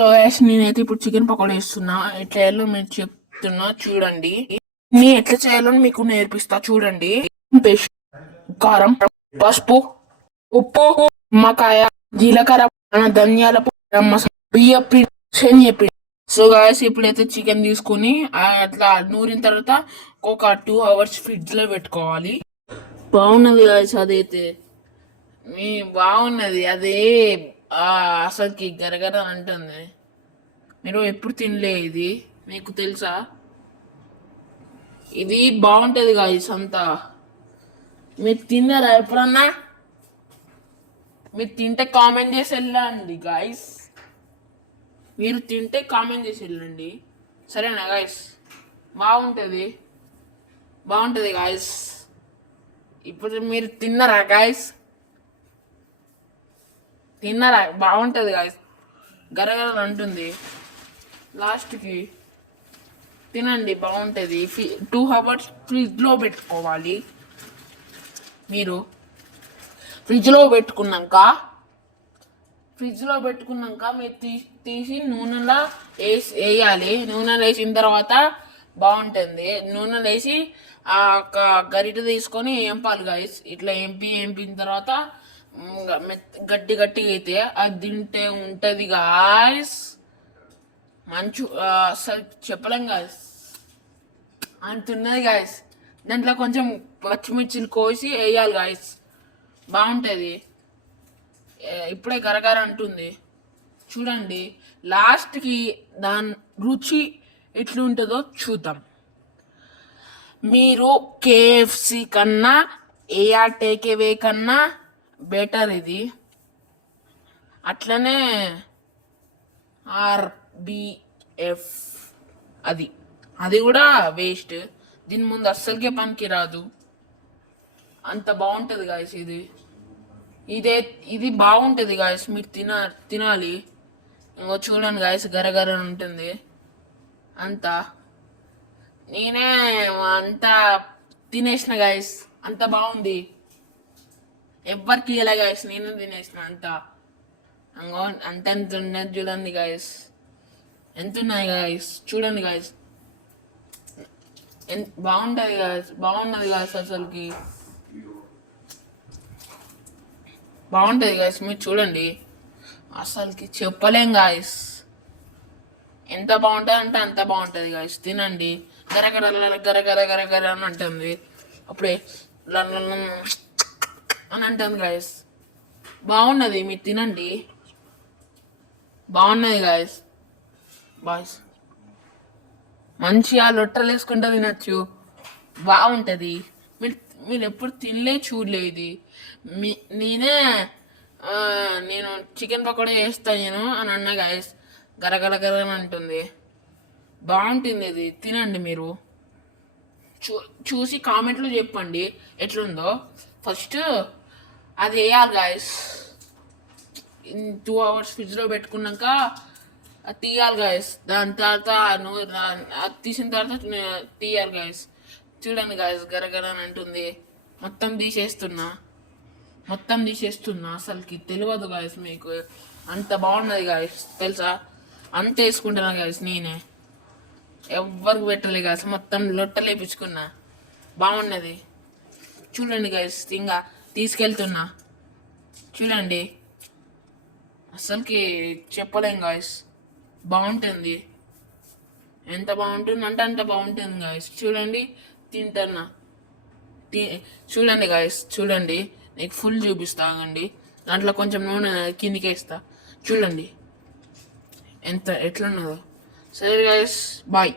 So guys నేనైతే ఇప్పుడు chicken pakodi వేస్తున్నా. ఎట్లా చేయాలో మీరు చెప్తున్నా చూడండి. నేను ఎట్లా చేయాలో మీకు నేర్పిస్తా చూడండి. పేస్ట్, కారం, పసుపు, ఉప్పు, నిమ్మకాయ, జీలకర్ర, ధనియాల పొడి, మసాలా, బియ్యం పిండి, శనగ పిండి. సో గాయస్ ఇప్పుడైతే చికెన్ తీసుకుని అట్లా నూరిన తర్వాత ఒక 2 hours ఫ్రిడ్జ్ లో పెట్టుకోవాలి. బాగున్నది గాయస్ అదైతే బాగున్నది అదే. అసలుకి గరగర అంటుంది. మీరు ఎప్పుడు తినలే ఇది, మీకు తెలుసా? ఇది బాగుంటుంది గాయస్ అంతా. మీరు తిన్నారా ఎప్పుడన్నా? మీరు తింటే కామెంట్ చేసి వెళ్ళండి గాయస్. మీరు తింటే కామెంట్ చేసి వెళ్ళండి, సరేనా గాయస్? బాగుంటుంది బాగుంటుంది గాయస్. ఇప్పుడు మీరు తిన్నారా గాయస్? తిన్నారా? బాగుంటుంది గాయస్, గరగర అంటుంది. లాస్ట్కి తినండి, బాగుంటుంది. 2 hours ఫ్రిడ్జ్లో పెట్టుకోవాలి. మీరు ఫ్రిడ్జ్లో పెట్టుకున్నాక మీరు తీసి నూనెలో వేయాలి. నూనెలో వేసిన తర్వాత బాగుంటుంది. నూనెలో వేసి ఒక గరిట తీసుకొని ఏంపాలి గాయస్. ఇట్లా ఏంపిన తర్వాత గట్టిగా అయితే అది తింటే ఉంటుంది గాయస్. మంచు అసలు చెప్పలేం గాయస్, అంతున్నది గాయస్. దాంట్లో కొంచెం పచ్చిమిర్చిలు కోసి వేయాలి గాయస్, బాగుంటుంది. ఇప్పుడే గరగర అంటుంది చూడండి. లాస్ట్కి దాని రుచి ఎట్లుంటుందో చూద్దాం. మీరు కేఎఫ్సి కన్నా ఏఆర్ టేక్అవే కన్నా బెటర్ ఇది. అట్లనే ఆర్బిఎఫ్ అది కూడా వేస్ట్. దీని ముందు అస్సలకే పనికి రాదు. అంత బాగుంటుంది గాయస్ ఇది బాగుంటుంది గాయస్. మీరు తినాలి. ఇంకో చూడండి గాయస్, గరగర ఉంటుంది అంతా. నేనే అంతా తినేసిన గాయస్, అంత బాగుంది. ఎవ్వరికి ఇలా గాయస్, నేను తినేసిన అంతా. అంత ఉన్నది చూడండి గాయస్, ఎంత ఉన్నాయి గాయస్ చూడండి గాయస్. బాగుంటుంది గాయస్ అసలుకి బాగుంటుంది గాయస్. మీరు చూడండి, అసలుకి చెప్పలేం గాయస్. ఎంత బాగుంటుంది అంటే అంత బాగుంటుంది గాయస్. తినండి. గరగర గరగర గరగర అని అంటుంది. అప్పుడే అని అంటుంది గాయస్. బాగున్నది, మీరు తినండి. బాగున్నది గాయస్. బాయ్స్ మంచిగా లొట్టలు వేసుకుంటూ తినచ్చు, బాగుంటుంది. మీరు ఎప్పుడు చూడలే ఇది. నేను చికెన్ పకోడీ చేస్తాను అని అన్నా గాయస్. గరగర గర అంటుంది. బాగుంటుంది ఇది, తినండి. మీరు చూసి కామెంట్లో చెప్పండి ఎట్లుందో. ఫస్ట్ అది వేయాలి గాయస్. 2 hours ఫ్రిడ్జ్లో పెట్టుకున్నాక తీయాలి గాయస్. దాని తర్వాత తీసిన తర్వాత తీయాలి గాయస్. చూడండి గాయస్, గరగర అని అంటుంది. మొత్తం తీసేస్తున్నా. అసలుకి తెలియదు గాయస్ మీకు. అంత బాగున్నది గాయస్, తెలుసా? అంత వేసుకుంటున్నా గాయస్ నేనే. ఎవ్వరికి పెట్టలే గాయస్, మొత్తం లొట్టలు వేయించుకున్నా. బాగున్నది చూడండి గాయస్. ఇంకా తీసుకెళ్తున్నా చూడండి. అసలుకి చెప్పలేం గాయస్, బాగుంటుంది. ఎంత బాగుంటుంది అంటే అంత బాగుంటుంది గాయస్. చూడండి, తింటున్నా. చూడండి గాయస్, చూడండి. నీకు ఫుల్ చూపిస్తా ఆగండి. దాంట్లో కొంచెం నూనె కిందికి వేస్తా. చూడండి ఎట్లున్నదో. సరే గాయస్, బాయ్.